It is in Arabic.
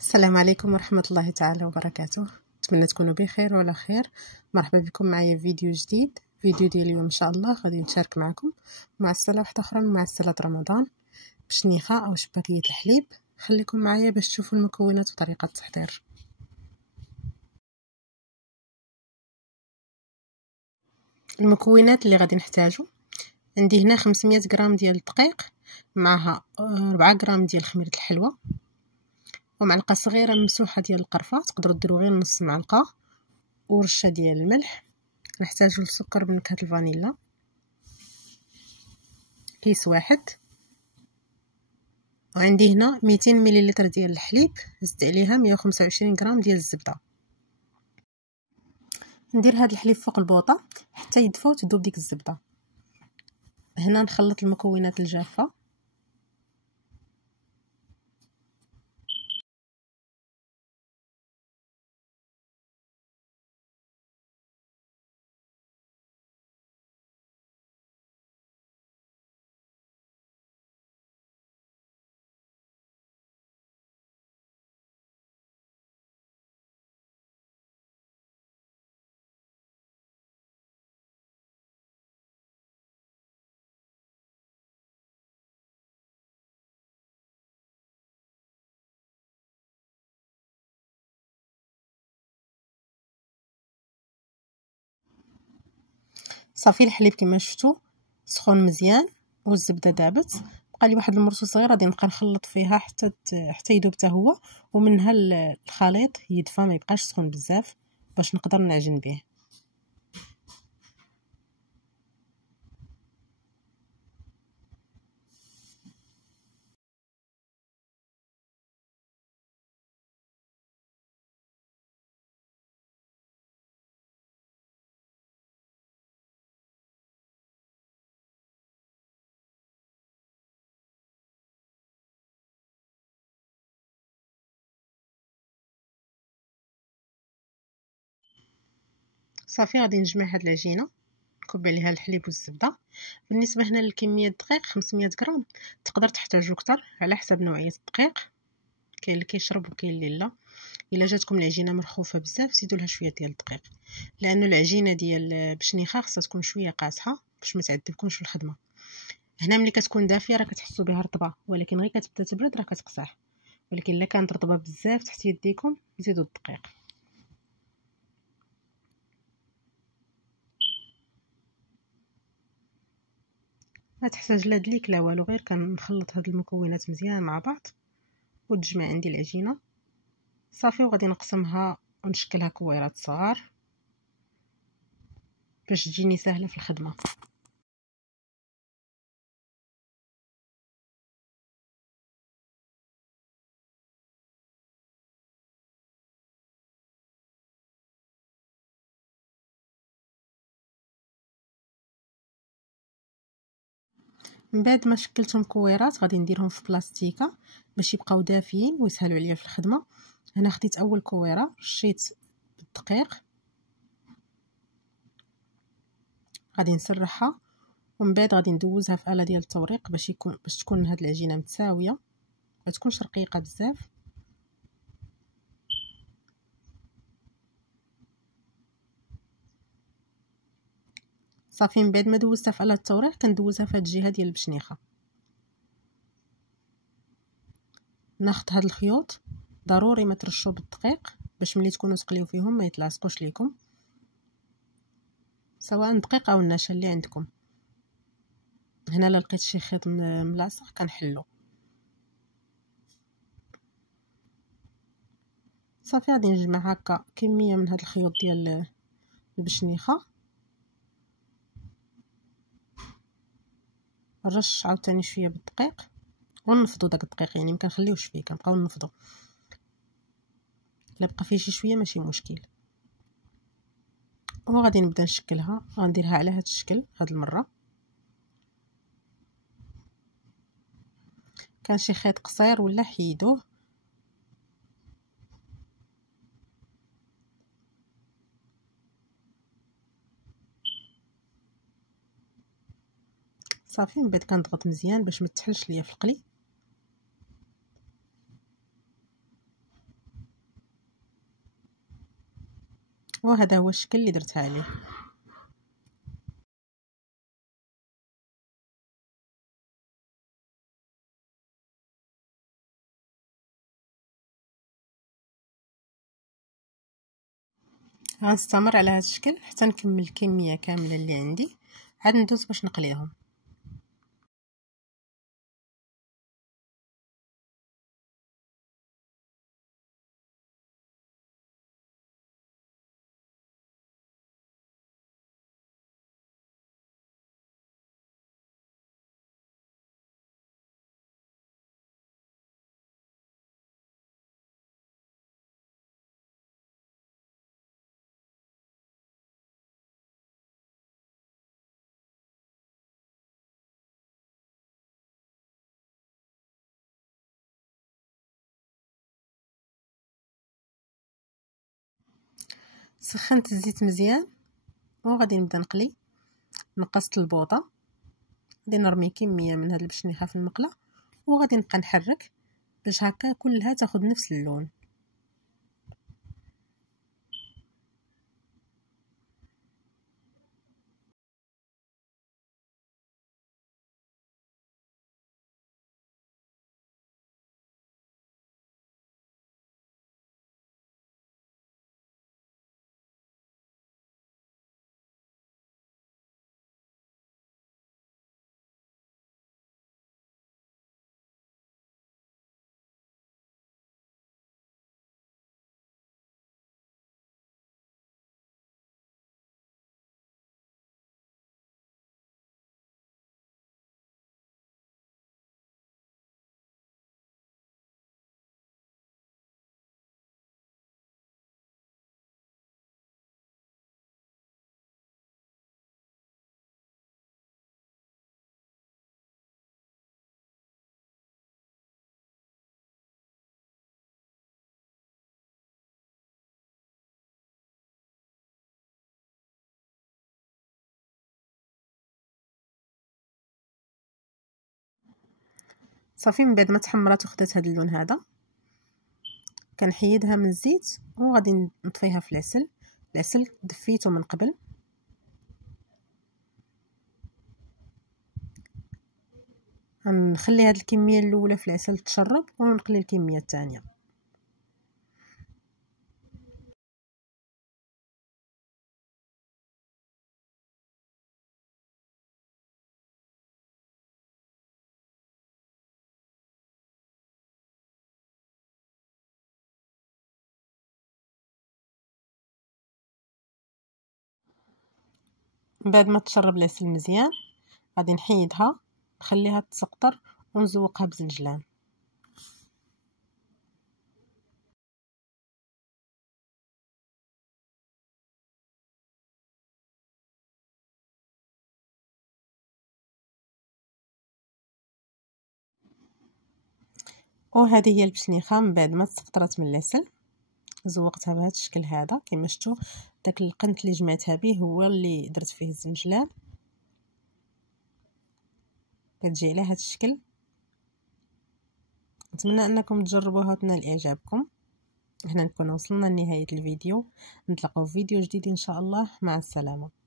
السلام عليكم ورحمة الله تعالى وبركاته. نتمنى تكونوا بخير وعلى خير. مرحبا بكم معايا في فيديو جديد. فيديو ديال اليوم ان شاء الله غادي نشارك معكم معسله واحده اخرى من معسلات رمضان بشنيخه او شباكيه الحليب. خليكم معايا باش تشوفوا المكونات وطريقه التحضير. المكونات اللي غادي نحتاجو: عندي هنا 500 غرام ديال الدقيق، معها 4 غرام ديال خميره الحلوى، ومعلقه صغيره ممسوحه ديال القرفه، تقدروا ديروا غير نص معلقه، ورشه ديال الملح. نحتاجو السكر بنكهه الفانيلا، كيس واحد، وعندي هنا 200 مليلتر ديال الحليب، زدت عليها 125 غرام ديال الزبده. ندير هذا الحليب فوق البوطه حتى يدفى وتذوب ديك الزبده. هنا نخلط المكونات الجافه. صافي الحليب كما شفتوا سخون مزيان والزبده دابت. بقى لي واحد المرسو صغير غادي نبقى نخلط فيها حتى يذوب حتى هو، ومنها الخليط يدفى ما يبقاش سخون بزاف باش نقدر نعجن به. صافي غادي نجمع هاد العجينه، نكب عليها الحليب والزبده. بالنسبه هنا للكميه الدقيق 500 غرام، تقدر تحتاجو اكثر على حسب نوعيه الدقيق، كاين اللي كيشرب وكاين اللي لا. الا جاتكم العجينه مرخوفه بزاف زيدوا لها شويه ديال الدقيق، لانه العجينه ديال بشنيخه خصها تكون شويه قاصحه باش ما تعذبكمش في الخدمه. هنا ملي كتكون دافيه راه كتحسوا بها رطبه، ولكن غير كتبدا تبرد راه كتقصح. ولكن الا كانت رطبه بزاف تحت يديكم زيدوا الدقيق. ما تحتاج لا دليك لا والو، غير كنخلط هاد المكونات مزيان مع بعض وتجمع عندي العجينه صافي. وغادي نقسمها ونشكلها كويرات صغار باش تجيني سهله في الخدمه. من بعد ما شكلتهم كويرات غادي نديرهم في بلاستيكه باش يبقاو دافيين ويسهلوا عليا في الخدمه. هنا خديت اول كويره، رشيت بالدقيق، غادي نسرحها، ومن بعد غادي ندوزها في آلة ديال التوريق باش تكون هاد العجينه متساويه، ما تكونش رقيقه بزاف. صافي من بعد ما دوزتها في آلة التوريق كندوزها في هاد الجهه ديال البشنيخه. ناخذ هاد الخيوط، ضروري ما ترشوا بالدقيق باش ملي تكونوا تقليو فيهم ما يتلاصقوش ليكم، سواء دقيق او النشا اللي عندكم. هنا لا لقيت شي خيط ملاصق كنحلو. صافي غادي نجمع هكا كميه من هاد الخيوط ديال البشنيخه، نرش عاوتاني شويه بالدقيق ونفضوا داك الدقيق، يعني ما كنخليوش فيه، كنبقاو نفضوا. الا بقى فيه شي شويه ماشي مشكل. وغادي نبدا نشكلها، غنديرها على هاد الشكل هاد المره. كان شي خيط قصير ولا حيدوه. صافي من بعد كنضغط مزيان باش ما تحلش ليا في القلي. وهذا هو الشكل اللي درتها عليه. غنستمر على هذا الشكل حتى نكمل الكميه كامله اللي عندي، عاد ندوز باش نقليهم. سخنت الزيت مزيان وغادي نبدا نقلي. نقصت البوطه، غادي نرمي كميه من هاد البشنيخه في المقله وغادي نبقى نحرك باش هكا كلها تاخذ نفس اللون. صافي من بعد ما تحمرات وخدات هذا اللون هذا كنحيدها من الزيت وغادي نطفيها في العسل. العسل دفيته من قبل. نخلي هذه الكميه الاولى في العسل تشرب ونقلي الكميه الثانيه. من بعد ما تشرب العسل مزيان غادي نحيدها نخليها تسقطر ونزوقها بزنجلان. وهذه هي البشنيخه من بعد ما تسقطرات من العسل زوقتها بهذا الشكل هذا. كما شفتوا داك القنت اللي جمعتها به هو اللي درت فيه الزنجلان. كتجي على هذا الشكل. نتمنى انكم تجربوها وتنال اعجابكم. هنا نكون وصلنا لنهايه الفيديو. نتلاقاو في فيديو جديد ان شاء الله. مع السلامه.